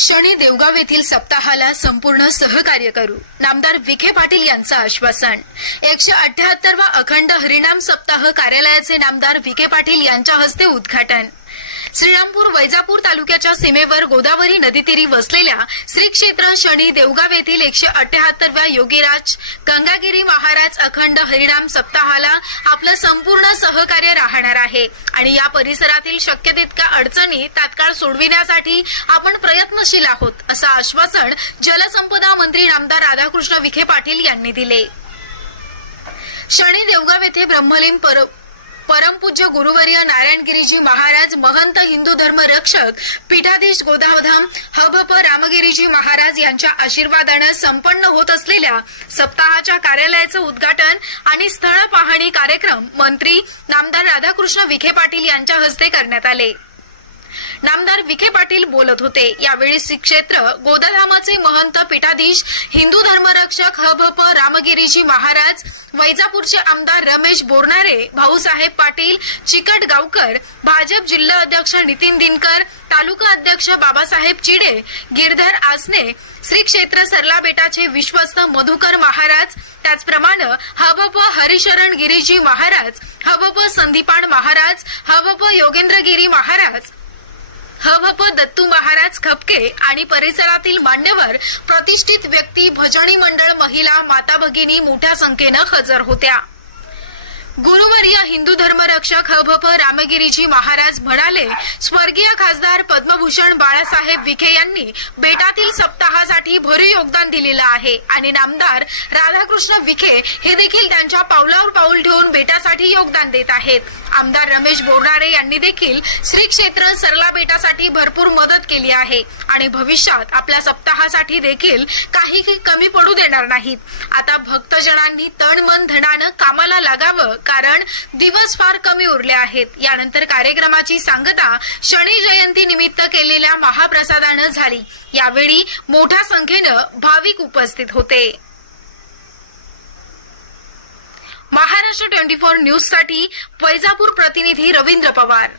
शनी देवगाव येथील सप्ताहाला संपूर्ण सहकार्य करू. नामदार विखे पाटील यांचं आश्वासन. एकशे अठ्याहत्तरवा अखंड हरिनाम सप्ताह कार्यालयाचे नामदार विखे पाटील यांच्या हस्ते उद्घाटन. श्रीरामपूर वैजापूर तालुक्याच्या सीमेवर गोदावरी नदीतीरी वसलेल्या श्री क्षेत्र शनी देवगाव येथील एकशे अठ्याहत्तरव्या योगीराज गंगागिरी महाराज अखंड हरिनाम सप्ताहाला आपलं संपूर्ण सहकार्य राहणार आहे. आणि या परिसरातील शक्य तितक्या अडचणी तात्काळ सोडविण्यासाठी आपण प्रयत्नशील आहोत असं आश्वासन जलसंपदा मंत्री नामदार राधाकृष्ण विखे पाटील यांनी दिले. शनी देवगाव येथे ब्रह्मलीन पर परमपूज्य गुरुवर्य नारायणगिरीजी महाराज महंत हिंदू धर्म रक्षक पीठाधीश गोदावधाम हबप रामगिरीजी महाराज यांच्या आशीर्वादानं संपन्न होत असलेल्या सप्ताहाच्या कार्यालयाचं उद्घाटन आणि स्थळ पाहणी कार्यक्रम मंत्री नामदार राधाकृष्ण विखे पाटील यांच्या हस्ते करण्यात आले. नामदार विखे पाटील बोलत होते यावेळी श्री क्षेत्र गोदाधामाचे महंत पीठाधीश हिंदू धर्मरक्षक हभप रामगिरीजी महाराज वैजापूरचे आमदार रमेश बोरनारे भाऊसाहेब पाटील चिकट गावकर भाजप जिल्हा अध्यक्ष नितीन दिनकर तालुका अध्यक्ष बाबासाहेब चिडे गिरधर आसने श्री क्षेत्र सरला बेटाचे विश्वस्त मधुकर महाराज त्याचप्रमाणे हबप हरिशरण गिरीजी महाराज हबप संदीपान महाराज हबप योगेंद्रगिरी महाराज हबप दत्तू महाराज खपके आणि परिसरातील मान्यवर प्रतिष्ठित व्यक्ती भजन मंडळ महिला माता भगिनी मोठ्या संख्येनं हजर होत्या. गुरु हिंदू धर्मरक्षक हभप रामगिरीजी महाराज म्हणाले स्वर्गीय खासदार पद्मभूषण बाळासाहेब विखे यांनी बेटातील सप्ताहासाठी भरे योगदान दिलेलं आहे. आणि नामदार राधाकृष्ण विखे हे देखील त्यांच्या पावलावर पाऊल ठेवून बेटासाठी योगदान देत आहेत. आमदार रमेश बोरनारे यांनी देखील श्री क्षेत्र सरला बेटासाठी भरपूर मदत केली आहे. आणि भविष्यात आपल्या सप्ताहासाठी देखील काही कमी पडू देणार नाहीत. आता भक्तजनांनी तण मन धनानं कामाला लागावं कारण दिवस फार कमी उरले आहेत. यानंतर कार्यक्रमाची सांगता शनी जयंती निमित्त केलेल्या महाप्रसादानं झाली. यावेळी मोठ्या संख्येनं भाविक उपस्थित होते. महाराष्ट्र ट्वेंटी फोर न्यूजसाठी वैजापूर प्रतिनिधी रवींद्र पवार.